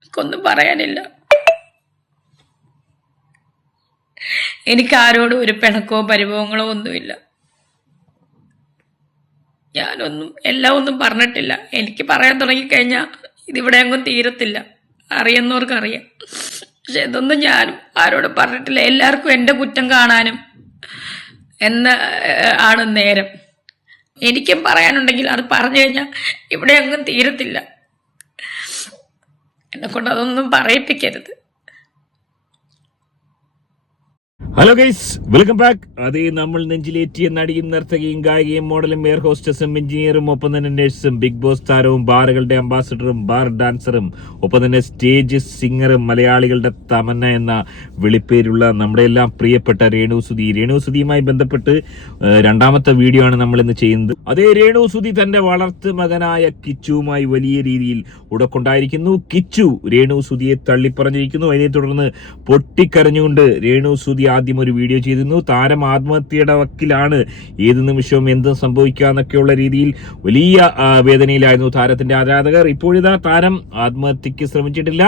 എനിക്കൊന്നും പറയാനില്ല. എനിക്ക് ആരോടും ഒരു പിണക്കോ പരിഭവങ്ങളോ ഒന്നുമില്ല. എല്ലാം ഒന്നും പറഞ്ഞിട്ടില്ല. എനിക്ക് പറയാൻ തുടങ്ങിക്കഴിഞ്ഞാൽ ഇതിവിടെ എങ്ങും തീരത്തില്ല. അറിയുന്നവർക്ക് അറിയാം. പക്ഷെ ഇതൊന്നും ഞാനും ആരോടും പറഞ്ഞിട്ടില്ല. എല്ലാവർക്കും എൻ്റെ കുറ്റം കാണാനും ആണ് നേരം. എനിക്കും പറയാനുണ്ടെങ്കിൽ അത് പറഞ്ഞു കഴിഞ്ഞാൽ ഇവിടെ എങ്ങും തീരത്തില്ല. എന്നെക്കൊണ്ട് അതൊന്നും പറയിപ്പിക്കരുത്. Hello guys, welcome back. അതേ നമ്മൾ നെഞ്ചിലേറ്റിയ നടിയും നർത്തകിയും ഗായികയും മോഡലും എയർ ഹോസ്റ്റസും എഞ്ചിനീയറും ഒപ്പം തന്നെ നഴ്സും ബിഗ് ബോസ് താരവും ബാറുകളുടെ അംബാസിഡറും ബാർ ഡാൻസറും ഒപ്പം തന്നെ സ്റ്റേജ് സിംഗറും മലയാളികളുടെ തമന്ന എന്ന വിളിപ്പേരുള്ള നമ്മുടെ എല്ലാം പ്രിയപ്പെട്ട രേണുസുതിയുമായി ബന്ധപ്പെട്ട് രണ്ടാമത്തെ വീഡിയോ ആണ് നമ്മൾ ഇന്ന് ചെയ്യുന്നത്. അതേ രേണുസുതി തന്റെ വളർത്തു മകനായ കിച്ചുവുമായി വലിയ രീതിയിൽ ഉടക്കൊണ്ടായിരിക്കുന്നു. കിച്ചു രേണുസുതിയെ തള്ളിപ്പറഞ്ഞിരിക്കുന്നു. അതിനെ തുടർന്ന് പൊട്ടിക്കരഞ്ഞുകൊണ്ട് രേണുസുതി ആദ്യം ഒരു വീഡിയോ ചെയ്തിരുന്നു. താരം ആത്മഹത്യയുടെ വക്കിലാണ്, ഏത് നിമിഷവും എന്തും സംഭവിക്കാന്നൊക്കെയുള്ള രീതിയിൽ വലിയ വേദനയിലായിരുന്നു താരത്തിന്റെ ആരാധകർ. ഇപ്പോഴിതാ താരം ആത്മഹത്യക്ക് ശ്രമിച്ചിട്ടില്ല.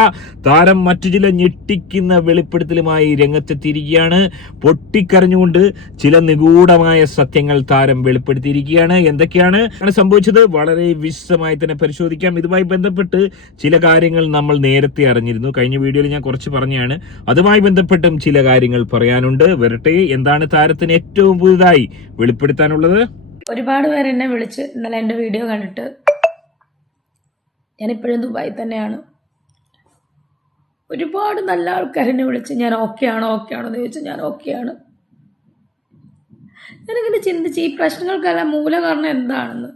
താരം മറ്റു ചില ഞെട്ടിക്കുന്ന വെളിപ്പെടുത്തലുമായി രംഗത്തെത്തിയിരിക്കുകയാണ്. പൊട്ടിക്കരഞ്ഞുകൊണ്ട് ചില നിഗൂഢമായ സത്യങ്ങൾ താരം വെളിപ്പെടുത്തിയിരിക്കുകയാണ്. എന്തൊക്കെയാണ് സംഭവിച്ചത് വളരെ വിശദമായി തന്നെ പരിശോധിക്കാം. ഇതുമായി ബന്ധപ്പെട്ട് ചില കാര്യങ്ങൾ നമ്മൾ നേരത്തെ അറിഞ്ഞിരുന്നു. കഴിഞ്ഞ വീഡിയോയിൽ ഞാൻ കുറച്ച് പറഞ്ഞാണ്. അതുമായി ബന്ധപ്പെട്ടും ചില കാര്യങ്ങൾ പറയാനുണ്ട്. വരട്ടെ, എന്താണ് താരത്തിന് ഏറ്റവും പുതുതായി വെളിപ്പെടുത്താനുള്ളത്? ഒരുപാട് പേര് എന്നെ വിളിച്ച് ഇന്നലെ എൻ്റെ വീഡിയോ കണ്ടിട്ട്, ഞാനിപ്പോഴും ദുബായി തന്നെയാണ്, ഒരുപാട് നല്ല ആൾക്കാർ എന്നെ വിളിച്ച് ഞാൻ ഓക്കെ ആണോ എന്ന് ചോദിച്ചാൽ ഞാൻ ഓക്കെയാണ്. ഞാനിങ്ങനെ ചിന്തിച്ച് ഈ പ്രശ്നങ്ങൾക്കെല്ലാം മൂലകാരണം എന്താണെന്ന്.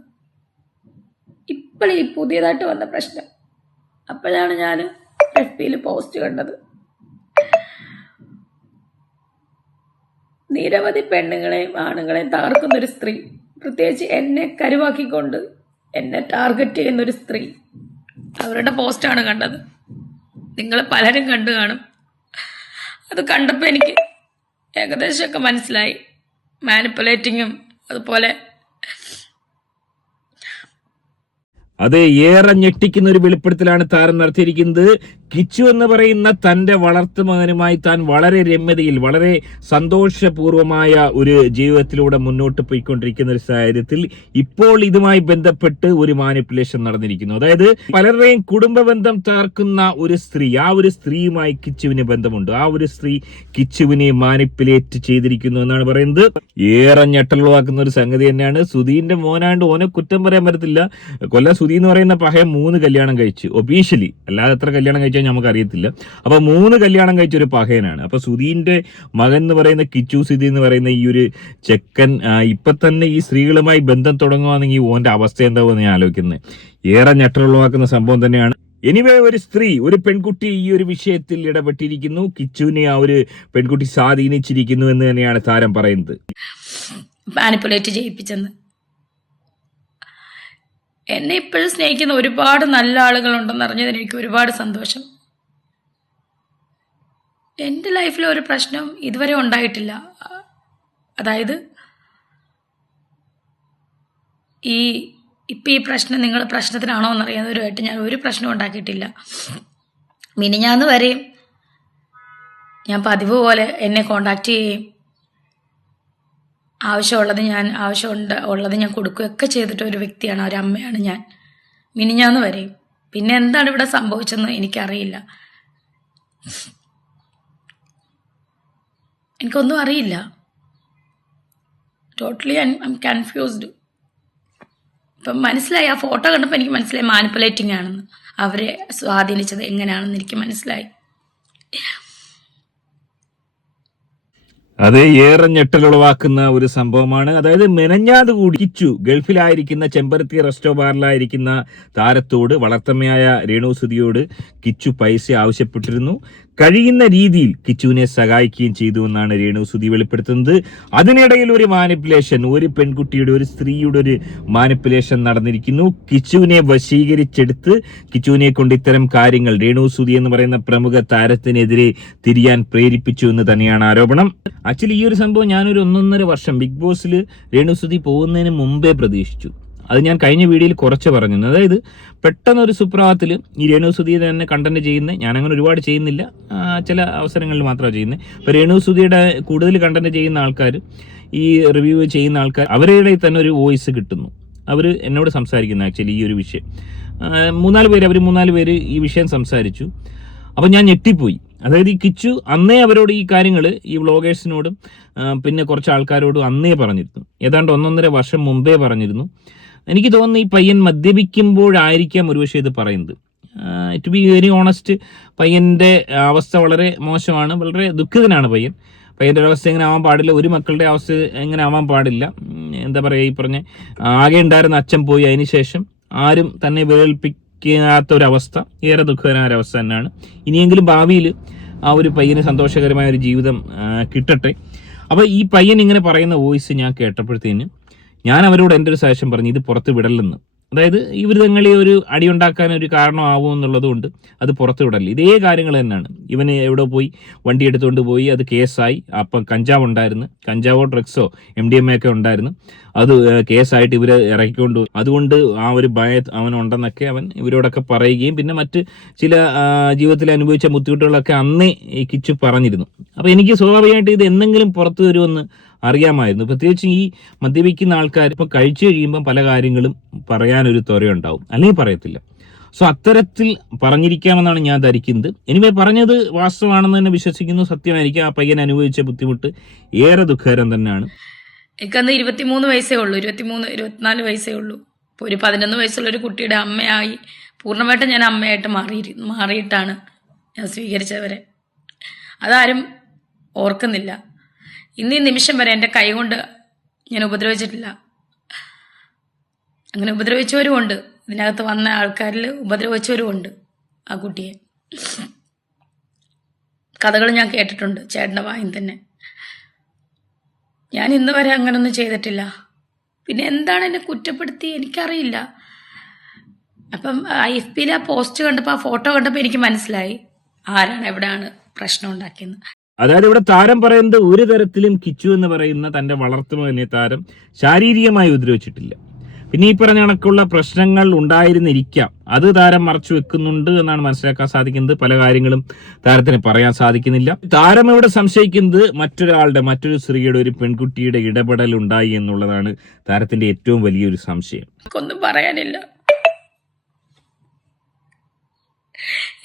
ഇപ്പോൾ ഈ പുതിയതായിട്ട് വന്ന പ്രശ്നം, അപ്പോഴാണ് ഞാൻ FB പോസ്റ്റ് കണ്ടത്. നിരവധി പെണ്ണുങ്ങളെയും ആണുങ്ങളെയും തകർക്കുന്നൊരു സ്ത്രീ, പ്രത്യേകിച്ച് എന്നെ കരുവാക്കിക്കൊണ്ട് എന്നെ ടാർഗറ്റ് ചെയ്യുന്നൊരു സ്ത്രീ, അവരുടെ പോസ്റ്റാണ് കണ്ടത്. നിങ്ങൾ പലരും കണ്ടു കാണും. അത് കണ്ടപ്പോൾ എനിക്ക് ഏകദേശമൊക്കെ മനസ്സിലായി. മാനിപ്പുലേറ്റിങ്ങും അതുപോലെ അത് ഏറെ ഞെട്ടിക്കുന്ന ഒരു വെളിപ്പെടുത്തലാണ് താരം നടത്തിയിരിക്കുന്നത്. കിച്ചു എന്ന് പറയുന്ന തന്റെ വളർത്തു മകനുമായി താൻ വളരെ രമ്യതയിൽ വളരെ സന്തോഷപൂർവമായ ഒരു ജീവിതത്തിലൂടെ മുന്നോട്ട് പോയിക്കൊണ്ടിരിക്കുന്ന ഒരു സാഹചര്യത്തിൽ ഇപ്പോൾ ഇതുമായി ബന്ധപ്പെട്ട് ഒരു മാനിപ്പുലേഷൻ നടന്നിരിക്കുന്നു. അതായത് പലരുടെയും കുടുംബ ബന്ധം തകർക്കുന്ന ഒരു സ്ത്രീ, ആ ഒരു സ്ത്രീയുമായി കിച്ചുവിന് ബന്ധമുണ്ട്. ആ ഒരു സ്ത്രീ കിച്ചുവിനെ മാനിപ്പുലേറ്റ് ചെയ്തിരിക്കുന്നു എന്നാണ് പറയുന്നത്. ഏറെ ഞെട്ടലുളവാക്കുന്ന ഒരു സംഗതി തന്നെയാണ്. സുധീന്റെ മോനാണ്ട് ഓനെ കുറ്റം പറയാൻ പറ്റത്തില്ല. കൊല്ലം സുധി എന്ന് പറയുന്ന പഹയൻ 3 കല്യാണം കഴിച്ചു, ഒഫീഷ്യലി. അല്ലാതെ എത്ര കല്യാണം കഴിച്ചാൽ നമുക്ക് അറിയത്തില്ല. അപ്പൊ 3 കല്യാണം കഴിച്ച ഒരു പഹയനാണ്. അപ്പൊ സുധീന്റെ മകൻ എന്ന് പറയുന്ന കിച്ചു സുധി എന്ന് പറയുന്ന ഈ ഒരു ചെക്കൻ ഇപ്പൊ തന്നെ ഈ സ്ത്രീകളുമായി ബന്ധം തുടങ്ങുകയാണെങ്കിൽ ഓന്റെ അവസ്ഥ എന്താവുമെന്ന് ഞാൻ ആലോചിക്കുന്നത്. ഏറെ ഞെട്ടലുളവാക്കുന്ന സംഭവം തന്നെയാണ്. എനിവേ, ഒരു പെൺകുട്ടി ഈ ഒരു വിഷയത്തിൽ ഇടപെട്ടിരിക്കുന്നു. കിച്ചുവിനെ ആ ഒരു പെൺകുട്ടി സ്വാധീനിച്ചിരിക്കുന്നു എന്ന് തന്നെയാണ് താരം പറയുന്നത്. മാനിപ്പുലേറ്റ് ചെയ്യിപ്പിച്ചെന്ന്. എന്നെ ഇപ്പോഴും സ്നേഹിക്കുന്ന ഒരുപാട് നല്ല ആളുകളുണ്ടെന്ന് അറിഞ്ഞതിന് എനിക്ക് ഒരുപാട് സന്തോഷം. എൻ്റെ ലൈഫിൽ ഒരു പ്രശ്നവും ഇതുവരെ ഉണ്ടായിട്ടില്ല. അതായത് ഇപ്പം ഈ പ്രശ്നം നിങ്ങൾ പ്രശ്നത്തിനാണോ എന്നറിയാവുന്നവരുമായിട്ട് ഞാൻ ഒരു പ്രശ്നവും ഉണ്ടാക്കിയിട്ടില്ല. മിനിഞ്ഞാന്ന് വരെയും ഞാൻ പതിവ് പോലെ എന്നെ കോണ്ടാക്ട് ചെയ്യുകയും ആവശ്യമുള്ളത് ഞാൻ കൊടുക്കുകയൊക്കെ ചെയ്തിട്ട് ഒരു വ്യക്തിയാണ്, ഒരു അമ്മയാണ് ഞാൻ, മിനിഞ്ഞാന്ന് വരെയും. പിന്നെ എന്താണ് ഇവിടെ സംഭവിച്ചതെന്ന് എനിക്കറിയില്ല. എനിക്കൊന്നും അറിയില്ല. Totally I M confused. ഇപ്പം മനസ്സിലായി, ആ ഫോട്ടോ കണ്ടപ്പോൾ എനിക്ക് മനസ്സിലായി മാനിപ്പുലേറ്റിംഗ് ആണെന്ന്. അവരെ സ്വാധീനിച്ചത് എങ്ങനെയാണെന്ന് എനിക്ക് മനസ്സിലായി. അത് ഏറെ ഞെട്ടലുളവാക്കുന്ന ഒരു സംഭവമാണ്. അതായത് മെനഞ്ഞാത് കൂടി കിച്ചു ഗൾഫിലായിരിക്കുന്ന ചെമ്പരത്തി റെസ്റ്റോ ബാറിലായിരിക്കുന്ന താരത്തോട്, വളർത്തമ്മയായ രേണുസുതിയോട് കിച്ചു പൈസ ആവശ്യപ്പെട്ടിരുന്നു. കഴിയുന്ന രീതിയിൽ കിച്ചുവിനെ സഹായിക്കുകയും ചെയ്തു എന്നാണ് രേണുസുതി വെളിപ്പെടുത്തുന്നത്. അതിനിടയിൽ ഒരു മാനിപ്പുലേഷൻ, ഒരു പെൺകുട്ടിയുടെ, ഒരു സ്ത്രീയുടെ ഒരു മാനിപ്പുലേഷൻ നടന്നിരിക്കുന്നു. കിച്ചുവിനെ വശീകരിച്ചെടുത്ത് കിച്ചുവിനെ കൊണ്ട് ഇത്തരം കാര്യങ്ങൾ രേണുസുതി എന്ന് പറയുന്ന പ്രമുഖ താരത്തിനെതിരെ തിരിയാൻ പ്രേരിപ്പിച്ചു എന്ന് തന്നെയാണ് ആരോപണം. ആക്ച്വലി ഈ ഒരു സംഭവം ഞാനൊരു 1.5 വർഷം ബിഗ് ബോസിൽ രേണുസുതി പോകുന്നതിന് മുമ്പേ പ്രതീക്ഷിച്ചു. അത് ഞാൻ കഴിഞ്ഞ വീഡിയോയിൽ കുറച്ച് പറഞ്ഞു. അതായത് പെട്ടെന്നൊരു സുപ്രഭാതത്തിൽ ഈ രേണുസുതി തന്നെ കണ്ടന്റ് ചെയ്യുന്നത്, ഞാനങ്ങനെ ഒരുപാട് ചെയ്യുന്നില്ല, ചില അവസരങ്ങളിൽ മാത്രമാണ് ചെയ്യുന്നത്. ഇപ്പോൾ രേണുസുതിയുടെ കൂടുതൽ കണ്ടന്റ് ചെയ്യുന്ന ആൾക്കാർ, ഈ റിവ്യൂ ചെയ്യുന്ന ആൾക്കാർ, അവരുടെ തന്നെ ഒരു വോയിസ് കിട്ടുന്നു. അവർ എന്നോട് സംസാരിക്കുന്നു ആക്ച്വലി ഈ ഒരു വിഷയം. മൂന്നാല് പേര് ഈ വിഷയം സംസാരിച്ചു. അപ്പോൾ ഞാൻ ഞെട്ടിപ്പോയി. അതായത് ഈ കിച്ചു അന്നേ അവരോട് ഈ കാര്യങ്ങൾ, ഈ വ്ളോഗേഴ്സിനോടും പിന്നെ കുറച്ച് ആൾക്കാരോടും അന്നേ പറഞ്ഞിരുന്നു. ഏതാണ്ട് 1.5 വർഷം മുമ്പേ പറഞ്ഞിരുന്നു. എനിക്ക് തോന്നുന്നു ഈ പയ്യൻ മദ്യപിക്കുമ്പോഴായിരിക്കാം ഒരുപക്ഷെ ഇത് പറയുന്നത്. ടു ബി വെരി ഓണസ്റ്റ്, പയ്യൻ്റെ അവസ്ഥ വളരെ മോശമാണ്, വളരെ ദുഃഖിതനാണ് പയ്യൻ്റെ ഒരു അവസ്ഥ എങ്ങനെ ആവാൻ പാടില്ല, ഒരു മക്കളുടെ അവസ്ഥ എങ്ങനെ ആവാൻ പാടില്ല. എന്താ പറയുക, ഈ പറഞ്ഞ ആകെ ഉണ്ടായിരുന്ന അച്ഛൻ പോയി, അതിനുശേഷം ആരും തന്നെ വേൽപ്പിക്കാത്തൊരവസ്ഥ, ഏറെ ദുഃഖകരമായ ഒരവസ്ഥ തന്നെയാണ്. ഇനിയെങ്കിലും ഭാവിയിൽ ആ ഒരു പയ്യന് സന്തോഷകരമായ ഒരു ജീവിതം കിട്ടട്ടെ. അപ്പോൾ ഈ പയ്യൻ ഇങ്ങനെ പറയുന്ന വോയിസ് ഞാൻ കേട്ടപ്പോഴത്തേന് ഞാൻ അവരോട് എൻ്റെ ഒരു സജഷൻ പറഞ്ഞു, ഇത് പുറത്ത് വിടലെന്ന്. അതായത് ഇവർ തങ്ങളെ ഒരു അടിയുണ്ടാക്കാൻ ഒരു കാരണമാവും എന്നുള്ളത് കൊണ്ട് അത് പുറത്ത് വിടല്ല. ഇതേ കാര്യങ്ങൾ തന്നെയാണ്. ഇവന് എവിടെ പോയി വണ്ടി എടുത്തുകൊണ്ട് പോയി, അത് കേസായി. അപ്പം കഞ്ചാവ് ഉണ്ടായിരുന്നു, കഞ്ചാവോ ഡ്രഗ്സോ MDMA ഒക്കെ ഉണ്ടായിരുന്നു, അത് കേസായിട്ട് ഇവർ ഇറക്കിക്കൊണ്ട്, അതുകൊണ്ട് ആ ഒരു ഭയം അവനുണ്ടെന്നൊക്കെ അവൻ ഇവരോടൊക്കെ പറയുകയും പിന്നെ മറ്റ് ചില ജീവിതത്തിൽ അനുഭവിച്ച ബുദ്ധിമുട്ടുകളൊക്കെ അന്നേ ഈ കിച്ചു പറഞ്ഞിരുന്നു. അപ്പോൾ എനിക്ക് സ്വാഭാവികമായിട്ട് ഇത് എന്തെങ്കിലും പുറത്തു വരുമെന്ന് അറിയാമായിരുന്നു. പ്രത്യേകിച്ച് ഈ മദ്യപിക്കുന്ന ആൾക്കാർ ഇപ്പം കഴിച്ചു കഴിയുമ്പം പല കാര്യങ്ങളും പറയാനൊരു ത്വരയുണ്ടാവും, അല്ലെങ്കിൽ പറയത്തില്ല. സോ അത്തരത്തിൽ പറഞ്ഞിരിക്കാമെന്നാണ് ഞാൻ ധരിക്കുന്നത്. എനിവേ പറഞ്ഞത് വാസ്തവമാണെന്ന് തന്നെ വിശ്വസിക്കുന്നു, സത്യമായിരിക്കും. ആ പയ്യൻ അനുഭവിച്ച ബുദ്ധിമുട്ട് ഏറെ ദുഃഖകരം തന്നെയാണ്. എനിക്കന്ന് 23 വയസ്സേ ഉള്ളൂ, 24 വയസ്സേ ഉള്ളൂ. ഇപ്പോൾ ഒരു 11 വയസ്സുള്ള ഒരു കുട്ടിയുടെ അമ്മയായി പൂർണ്ണമായിട്ടും ഞാൻ അമ്മയായിട്ട് മാറിയിട്ടാണ് ഞാൻ സ്വീകരിച്ചവരെ. അതാരും ഓർക്കുന്നില്ല. ഇന്ന് ഈ നിമിഷം വരെ എൻ്റെ കൈ കൊണ്ട് ഞാൻ ഉപദ്രവിച്ചിട്ടില്ല. അങ്ങനെ ഉപദ്രവിച്ചവരുമുണ്ട്, ഇതിനകത്ത് വന്ന ആൾക്കാരിൽ ഉപദ്രവിച്ചവരുമുണ്ട് ആ കുട്ടിയെ. കഥകൾ ഞാൻ കേട്ടിട്ടുണ്ട് ചേട്ടൻ്റെ വായിൽ തന്നെ. ഞാൻ ഇന്ന് വരെ അങ്ങനൊന്നും ചെയ്തിട്ടില്ല. പിന്നെ എന്താണ് എന്നെ കുറ്റപ്പെടുത്തി എനിക്കറിയില്ല. അപ്പം FBയിൽ ആ പോസ്റ്റ് കണ്ടപ്പോൾ, ആ ഫോട്ടോ കണ്ടപ്പോൾ എനിക്ക് മനസ്സിലായി ആരാണ് എവിടെയാണ് പ്രശ്നം ഉണ്ടാക്കിയെന്ന്. അതായത് ഇവിടെ താരം പറയുന്നത് ഒരു തരത്തിലും കിച്ചു എന്ന് പറയുന്ന തന്റെ വളർത്തുമകനെ താരം ശാരീരികമായി ഉപദ്രവിച്ചിട്ടില്ല. പിന്നെ ഈ പറഞ്ഞ കണക്കുള്ള പ്രശ്നങ്ങൾ ഉണ്ടായിരുന്നിരിക്കാം, അത് താരം മറച്ചു വെക്കുന്നുണ്ട് എന്നാണ് മനസ്സിലാക്കാൻ സാധിക്കുന്നത്. പല കാര്യങ്ങളും താരത്തിന് പറയാൻ സാധിക്കുന്നില്ല. താരം ഇവിടെ സംശയിക്കുന്നത് മറ്റൊരു സ്ത്രീയുടെ, ഒരു പെൺകുട്ടിയുടെ ഇടപെടൽ ഉണ്ടായി എന്നുള്ളതാണ് താരത്തിന്റെ ഏറ്റവും വലിയൊരു സംശയം. ഒന്നും പറയാനില്ല.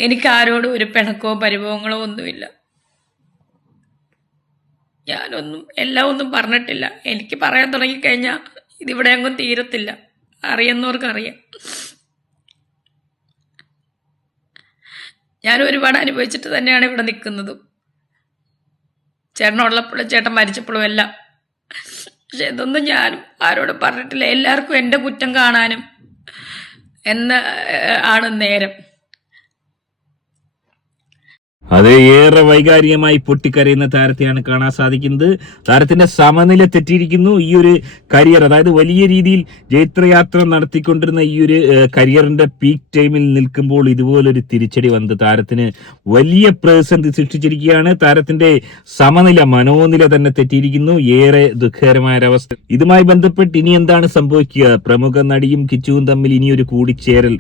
എനിക്ക് ആരോടും ഒരു പിണക്കോ പരിഭവങ്ങളോ ഒന്നുമില്ല. എല്ലാം ഒന്നും പറഞ്ഞിട്ടില്ല. എനിക്ക് പറയാൻ തുടങ്ങിക്കഴിഞ്ഞാൽ ഇതിവിടെ എങ്ങും തീരത്തില്ല. അറിയുന്നവർക്കറിയാം. ഞാൻ ഒരുപാട് അനുഭവിച്ചിട്ട് തന്നെയാണ് ഇവിടെ നിൽക്കുന്നതും, ചേട്ടനുള്ളപ്പോഴും ചേട്ടൻ മരിച്ചപ്പോഴും എല്ലാം. പക്ഷെ ഇതൊന്നും ഞാനും ആരോടും പറഞ്ഞിട്ടില്ല. എല്ലാവർക്കും എൻ്റെ കുറ്റം കാണാനും ആണ് നേരം. അത് ഏറെ വൈകാരികമായി പൊട്ടിക്കരയുന്ന താരത്തെയാണ് കാണാൻ സാധിക്കുന്നത്. താരത്തിന്റെ സമനില തെറ്റിയിരിക്കുന്നു. ഈ ഒരു കരിയർ, അതായത് വലിയ രീതിയിൽ ജൈത്രയാത്ര നടത്തിക്കൊണ്ടിരുന്ന ഈ ഒരു കരിയറിന്റെ പീക്ക് ടൈമിൽ നിൽക്കുമ്പോൾ ഇതുപോലൊരു തിരിച്ചടി വന്ന് താരത്തിന് വലിയ പ്രതിസന്ധി സൃഷ്ടിച്ചിരിക്കുകയാണ്. താരത്തിന്റെ സമനില, മനോനില തന്നെ തെറ്റിയിരിക്കുന്നു. ഏറെ ദുഃഖകരമായ ഒരവസ്ഥ. ഇതുമായി ബന്ധപ്പെട്ട് ഇനി എന്താണ് സംഭവിക്കുക? പ്രമുഖ നടിയും കിച്ചുവും തമ്മിൽ ഇനിയൊരു കൂടിച്ചേരൽ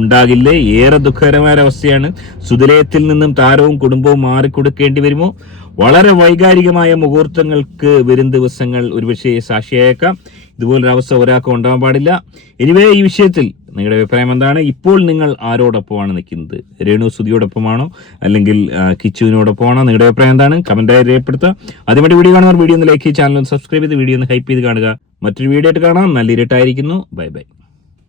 ഉണ്ടാകില്ലേ? ഏറെ ദുഃഖകരമായ ഒരവസ്ഥയാണ്. സുതിലയത്തിൽ നിന്നും താരവും കുടുംബവും മാറിക്കൊടുക്കേണ്ടി വരുമോ? വളരെ വൈകാരികമായ മുഹൂർത്തങ്ങൾക്ക് വരും ദിവസങ്ങൾ ഒരുപക്ഷെ സാക്ഷിയായേക്കാം. ഇതുപോലൊരവസ്ഥ ഒരാൾക്ക് ഉണ്ടാകാൻ പാടില്ല. എനിവേ, ഈ വിഷയത്തിൽ നിങ്ങളുടെ അഭിപ്രായം എന്താണ്? ഇപ്പോൾ നിങ്ങൾ ആരോടൊപ്പമാണ് നിൽക്കുന്നത്? രേണുസുതിയോടൊപ്പമാണോ അല്ലെങ്കിൽ കിച്ചുവിനോടൊപ്പമാണോ? നിങ്ങളുടെ അഭിപ്രായം എന്താണ്? കമന്റായി രേഖപ്പെടുത്തുക. ആദ്യമായിട്ട് വീഡിയോ കാണുന്നവർ വീഡിയോ ഒന്ന് ലൈക്ക് ചെയ്ത് ചാനൽ ഒന്ന് സബ്സ്ക്രൈബ് ചെയ്ത് വീഡിയോ ഒന്ന് ഹൈപ്പ് ചെയ്ത് കാണുക. മറ്റൊരു വീഡിയോ ആയിട്ട് കാണാം. നല്ല ഇരുട്ടായിരിക്കുന്നു. Bye bye.